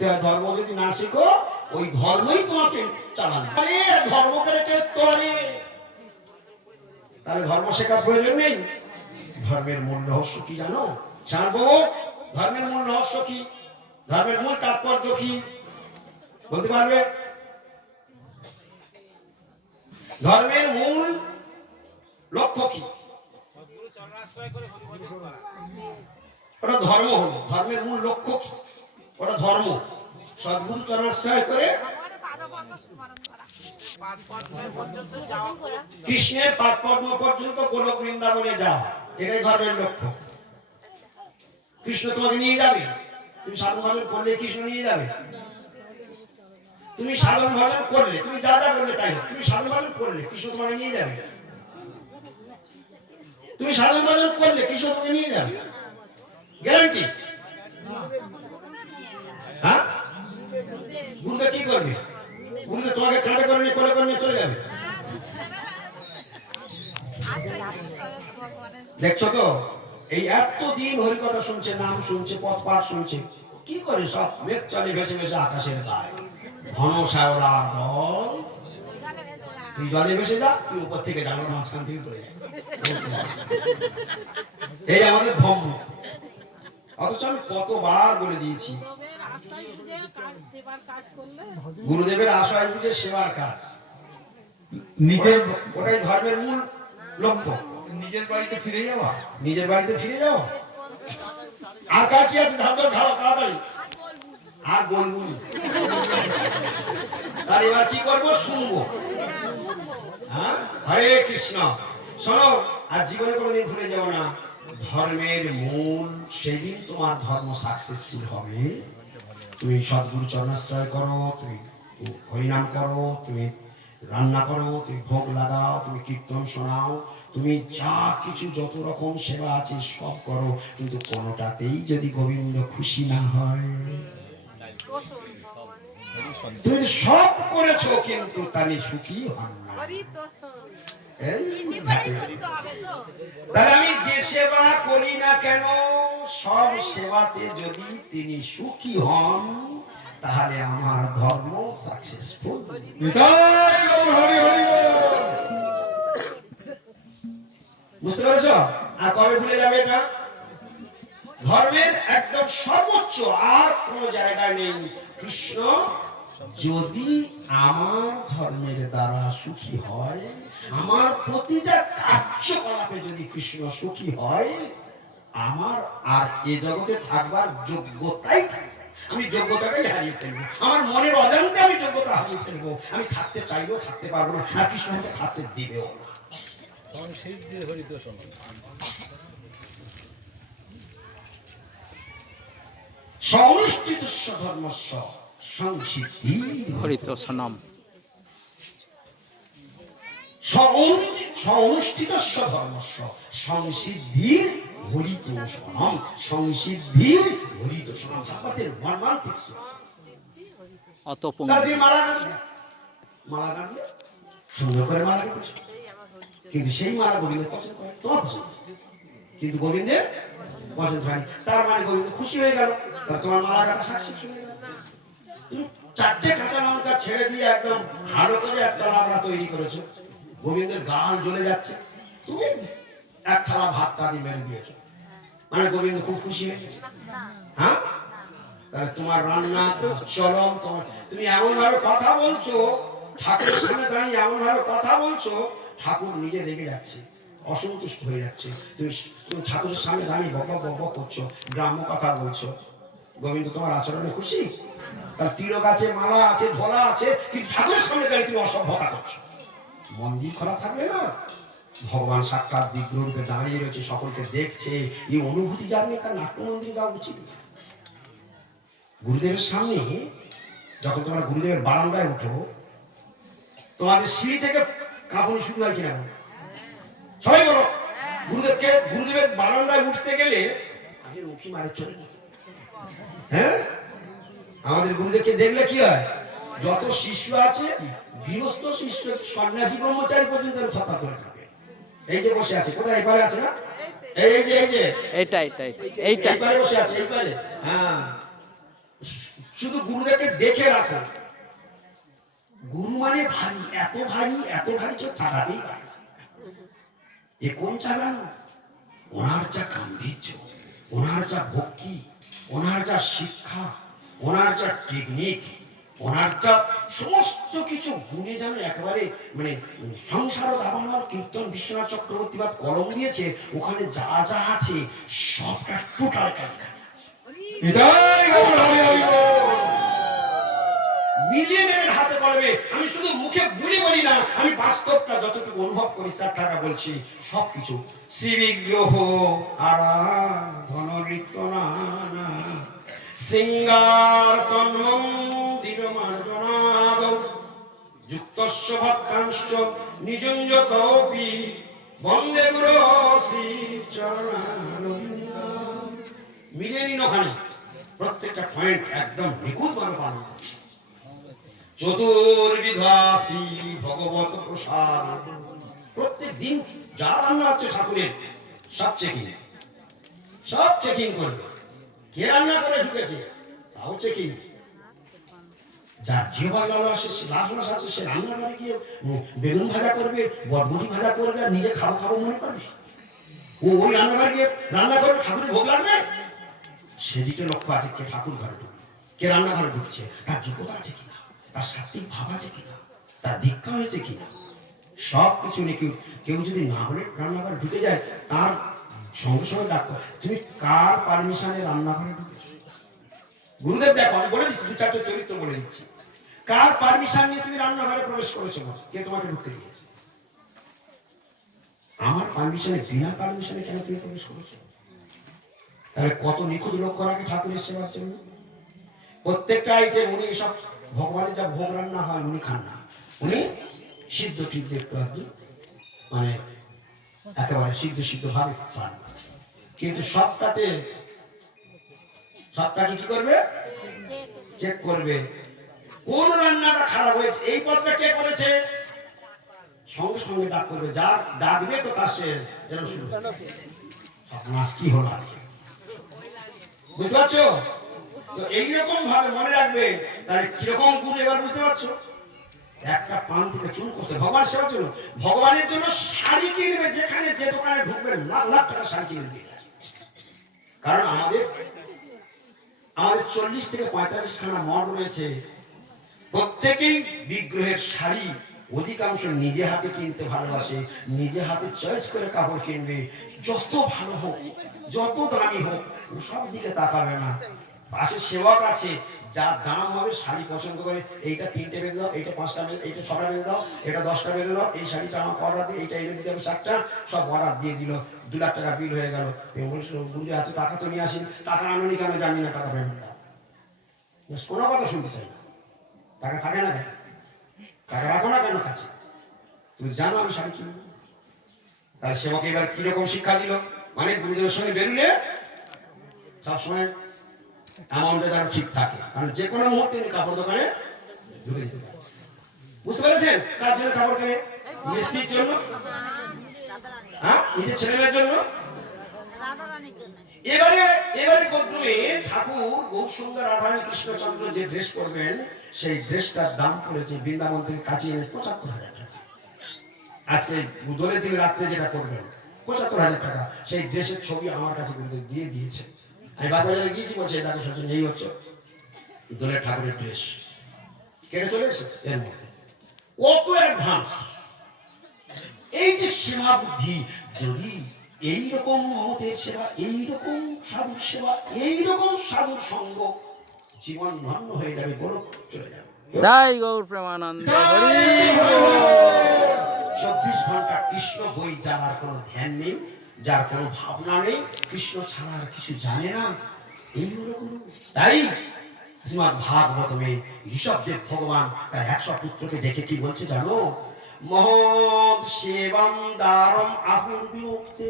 করতে হয়। ধর্ম যদি না শেখো ওই ধর্মই তোমাকে চালানো। ধর্মকে রেখে তোরে, তাহলে ধর্ম শেখার প্রয়োজন নেই। ধর্মের মূল রহস্য কি জানো? সার্বভৌম, ধর্মের মূল রহস্য কি? ধর্মের মূল তাৎপর্য কি বলতে পারবে? ধর্মের মূল লক্ষ্য কি? ওটা ধর্ম হলো। ধর্মের মূল লক্ষ্য কি? ওটা ধর্ম। সদ্গুরু চরণাশ্রয় করে কৃষ্ণের পাদ পদ্ম পর্যন্ত গোলক বৃন্দাবনে যাও, এটাই ধর্মের লক্ষ্য। কৃষ্ণ তোমাকে নিয়ে যাবে। তুমি সাধন ভজন করলে কৃষ্ণ নিয়ে যাবে। তুমি সাধন ভজন করলে, তুমি যা যা বললে তাই, তুমি সাধন ভজন করলে কৃষ্ণ তোমাকে নিয়ে যাবে। তুমি সাধন ভজন করলে কৃষ্ণ তোমাকে নিয়ে যাবে, গ্যারান্টি। হ্যাঁ, গুরুদেব কি করবে? গুরুদেব তোমাকে কাঁধে করে নিয়ে কোলে করে নিয়ে চলে যাবে। দেখছো তো, এই এতদিন হরিকথা শুনছে, নাম শুনছে, পথ পাঠ শুনছে, কি করে সব মেঘ চলে ভেসে ভেসে আকাশের গায়ে। ঘন শ্যাওলার দল, তুই জলে ভেসে যা, তুই উপর থেকে জানলার মাঝখান থেকে পড়ে যায়। এই আমাদের ধর্ম। অথচ আমি কতবার বলে দিয়েছি, গুরুদেবের আশয় বুঝে সেবার কাজ, নিজের ওটাই ধর্মের মূল লক্ষ্য। নিজের বাড়িতে ফিরে যাওয়া, নিজের বাড়িতে ফিরে যাওয়া। আর কার কি আছে? ধার ধারো তাড়াতাড়ি। আর বলবো না, তার এবার কি করবো শুনবো। হ্যাঁ, হরে কৃষ্ণ। শোনো, আর জীবনে কোনোদিন ভুলে যাও না, ধর্মের মূল সেদিন তোমার ধর্ম সাকসেসফুল হবে। তুমি সদ্গুরু চরণাশ্রয় করো, তুমি হরিনাম করো, তুমি রান্না করো, তুমি ভোগ লাগাও, তুমি কীর্তন শোনাও, তুমি যা কিছু যত রকম সেবা আছে সব করো, কিন্তু কোনোটাতেই যদি গোবিন্দ খুশি না হয়, তুমি সব করেছো কিন্তু তাহলে সুখী হন না। তাহলে আমি যে সেবা করি না কেন, সব সেবাতে যদি তিনি সুখী হন, তাহলে আমার ধর্ম সাকসেসফুল। বুঝতে পেরেছ? আর কবে ভুলে যাবে এটা? ধর্মের একদম সর্বোচ্চ আর কোন জায়গায় নেই। কৃষ্ণ যদি আমার ধর্মের দ্বারা সুখী হয়, আমার প্রতিটা কার্যকলাপে যদি কৃষ্ণ সুখী হয়, আমার আর এ জগতে থাকবার যোগ্যতাই থাকবে। আমি যোগ্যতাটাই হারিয়ে ফেলবো, আমার মনের অজান্তে আমি যোগ্যতা হারিয়ে ফেলবো। আমি থাকতে চাইলেও থাকতে পারবো না, আর কৃষ্ণ আমাকে থাকতে দিবেও না। সংস্কৃতস্য ধর্মস্য সংসিদ্ধি হরিতোষণম। সংস্কৃতস্য ধর্মস্য সংসিদ্ধির হরিতোষণম। সংসিদ্ধির হরিতোষণম আমাদের মর্মান্তিক। অত পঙ্গি মালা গাঁথলে, মালা গাঁথলে সুন্দর করে মালা গাঁথেছে, কিন্তু সেই মালা গোবিন্দ পছন্দ করে, তোমার পছন্দ, কিন্তু গোবিন্দের পছন্দ হয়নি। তার মানে গোবিন্দ খুশি হয়ে গেল, তাহলে তোমার মালা গাঁথা সাকসেস হয়ে গেল। চারটে কাঁচা লঙ্কা ছেড়ে দিয়ে একদম ভালো করে একটা লাবড়া তৈরি করেছো, গোবিন্দের গাল জ্বলে যাচ্ছে, তুমি এক থালা ভাত তা দিয়ে মেরে দিয়েছো, মানে গোবিন্দ খুব খুশি হয়ে গেছে। হ্যাঁ, তাহলে তোমার রান্না চরম, তোমার তুমি এমন ভাবে কথা বলছো, ঠাকুরের সামনে দাঁড়িয়ে এমন ভাবে কথা বলছো, ঠাকুর নিজে রেগে যাচ্ছে, অসন্তুষ্ট হয়ে যাচ্ছে। তুমি ঠাকুরের সামনে দাঁড়িয়ে বক বক করছো, গ্রাম্য কথা বলছো, গোবিন্দ তোমার আচরণে খুশি? তার তিলক আছে, মালা আছে, ঝোলা আছে, কিন্তু ঠাকুরের সামনে দাঁড়িয়ে তুমি অসভ্যতা করছো। মন্দির খোলা থাকবে না, ভগবান সাক্ষাৎ বিগ্রহে দাঁড়িয়ে রয়েছে, সকলকে দেখছে, এই অনুভূতি জানলে তার নাট্য মন্দিরে যাওয়া উচিত না। গুরুদেবের সামনে যখন তোমরা গুরুদেবের বারান্দায় উঠো, তোমাদের সিঁড়ি থেকে কাঁপুনি শুরু হয় কিনা সবাই বলো? গুরুদেবের বারান্দায় উঠতে গেলে আগে উঁকি মারে চলে। হ্যাঁ, আমাদের গুরুদেবকে দেখলে কি হয়, যত শিষ্য আছে, গৃহস্থ শিষ্য, সন্ন্যাসী ব্রহ্মচারী পর্যন্ত ছতা করে থাকে। এই যে বসে আছে, কোথায় এবারে আছে না, এই যে এইটা এইপারে বসে আছে, এইপারে। হ্যাঁ, শুধু গুরুদেবকে দেখে রাখো। গুরু মানে ভারী, এত ভারী, এত ভারী কেউ চাগাতেই পারে না। এ কোন চাগানো? ওনার যা গাম্ভীর্য, ওনার যা ভক্তি, ওনার যা শিক্ষা, ওনার যা টেকনিক, ওনার যা সমস্ত কিছু গুণে যেন একেবারে মানে সংসার দাবানোর কীর্তন বিশ্বনাথ চক্রবর্তীবাদ কলম দিয়েছে, ওখানে যা যা আছে সবটা টোটাল এখানে আছে। মিলিয়ে নেবেন হাতে কলমে। আমি শুধু মুখে বলি না, আমি বাস্তবটা যতটুকু অনুভব করি তার টাকা বলছি। সবকিছু শ্রী বিগ্রহ আরাধন নৃত্য নানা শৃঙ্গার তন্মন্দির মার্জনাদ যুক্তস্য ভক্তাংশ্চ নিজঞ্জতপি বন্দে গুরু শ্রী চরণারবিন্দম। মিলিয়ে নিন ওখানে, প্রত্যেকটা পয়েন্ট একদম নিখুঁত ভাবে পালন করছে। চতুর্বিধাসী ভগবত প্রসাদ, প্রত্যেক দিন যা রান্না হচ্ছে ঠাকুরের সব চেকিং করবে। কে রান্না করে ঢুকেছে তাও চেকিং। যার জিহ্বার লালসা আছে সে রান্না করে গিয়ে বেগুন ভাজা করবে, বটবটি ভাজা করবে, আর নিজে খাবো মনে করবে। ও ওই রান্নাঘরে গিয়ে রান্না করবে, ঠাকুরের ভোগ লাগবে। সেদিকে লক্ষ্য আছে, কে ঠাকুর ঘরে ঢুকবে, কে রান্নাঘরে ঢুকছে, তার যোগ্যতা আছে কিনা, তার সাত্বিক ভাব আছে কিনা, তার দীক্ষা হয়েছে কিনা, সব কিছু নিয়ে কেউ যদি না বলে রান্নাঘরে ঢুকে যায়, তার সঙ্গে সঙ্গে ডাকো, তুমি কার পারমিশনে রান্নাঘরে ঢুকেছো? গুরুদেব দেখো, আমি বলে দিচ্ছি, দু চারটে চরিত্র বলে দিচ্ছি। কার পারমিশন নিয়ে তুমি রান্নাঘরে প্রবেশ করেছো? কে তোমাকে ঢুকতে দিয়েছে? আমার পারমিশনে, বিনা পারমিশনে কেন তুমি প্রবেশ করেছো? তাহলে কত নিখুঁত লক্ষ্য রাখে ঠাকুরের সেবার জন্য। প্রত্যেকটা আইটেম উনি সব ভগবানের যা ভোগ রান্না হয় উনি খান না, উনি সিদ্ধ টিদ্ধ একটু আধটু মানে একেবারে সিদ্ধ ভাবে পান। কিন্তু সবটাকে কি করবে? চেক করবে কোন রান্নাটা খারাপ হয়েছে, এই পথটা কে করেছে, সঙ্গে সঙ্গে ডাক করবে। যার ডাকবে তো তার সে যেন শুরু আপনার কি হলো আজকে, বুঝতে পারছো তো? এইরকম ভাবে মনে রাখবে। তাহলে কিরকম গুরু এবার বুঝতে পারছো? একটা পান থেকে চুন করতে ভগবান সেবার জন্য, ভগবানের জন্য শাড়ি কিনবে, যেখানে যে দোকানে ঢুকবে লাখ লাখ টাকা শাড়ি কিনে দিয়ে। কারণ আমাদের 40 থেকে 45 খানা মঠ রয়েছে, প্রত্যেকেই বিগ্রহের শাড়ি অধিকাংশ নিজে হাতে কিনতে ভালোবাসে, নিজে হাতে চয়েস করে কাপড় কিনবে। যত ভালো হোক, যত দামি হোক, সব দিকে তাকাবে না। পাশে সেবক আছে, যার দাম হবে শাড়ি পছন্দ করে, এইটা 3টে বেঁধে দাও, এইটা 5টা বেঁধে, এইটা 6টা বেঁধে দাও, এটা 10টা বেঁধে দাও, এই শাড়িটা আমাকে অর্ডার দিয়ে, এইটা এনে দিতে হবে 7টা, সব অর্ডার দিয়ে দিল। 2 লাখ টাকা বিল হয়ে গেল। বুঝলি এত টাকা তো নিয়ে আসিনি, টাকা আনুনি কেন জানি না, টাকা পেমেন্ট দাও। কোনো কথা শুনতে চাই না। টাকা থাকে না কেন, টাকা রাখো না কেন কাছে? তুমি জানো আমি শাড়ি কিনব। তাহলে সেবক এবার কিরকম শিক্ষা দিল, মানে গুরুদেবের সঙ্গে বেরুলে সবসময় অ্যামাউন্টটা যেন ঠিক থাকে, কারণ যে কোনো মুহূর্তে কাপড় দোকানে ঢুকে যেতে পারে। বুঝতে পেরেছেন? কার জন্য কাপড় কেনে? নিজের স্ত্রীর জন্য, হ্যাঁ, নিজের ছেলেমেয়ের জন্য। এবারে প্রথমে ঠাকুর গৌরসুন্দর রাধারানী কৃষ্ণচন্দ্র যে ড্রেস করবেন, সেই ড্রেসটার দাম পড়েছে বৃন্দাবন থেকে কাটিয়ে 75,000 টাকা। আজকে দোলের দিন রাত্রে যেটা করবেন 75,000 টাকা। সেই ড্রেসের ছবি আমার কাছে গুরুদেব দিয়ে দিয়েছে। আমি বাজারে গিয়েছি, বলছে তাকে সচেতন এই হচ্ছে দোলের ঠাকুরের ড্রেস কেটে চলে এসেছে। এর মধ্যে কত অ্যাডভান্স! এই যে সেবা বুদ্ধি, যদি এইরকম মহতের সেবা, এইরকম সাধুর সেবা, এইরকম সাধুর সঙ্গ, জীবন ধন্য হয়ে যাবে, গোলক চলে যাবে। জয় গৌর প্রেমানন্দ। 24 ঘন্টা কৃষ্ণ বই, যার কোনো ধ্যান নেই, যার কোনো ভাবনা নেই, কৃষ্ণ ছাড়া আর কিছু জানে না, এই হলো গুরু। তাই শ্রীমদ্ ভাগবতমে ঋষভদেব ভগবান তার 100 পুত্রকে দেখে কি বলছে জানো? মহৎ সেবম দ্বারম আহুর বিমুক্তে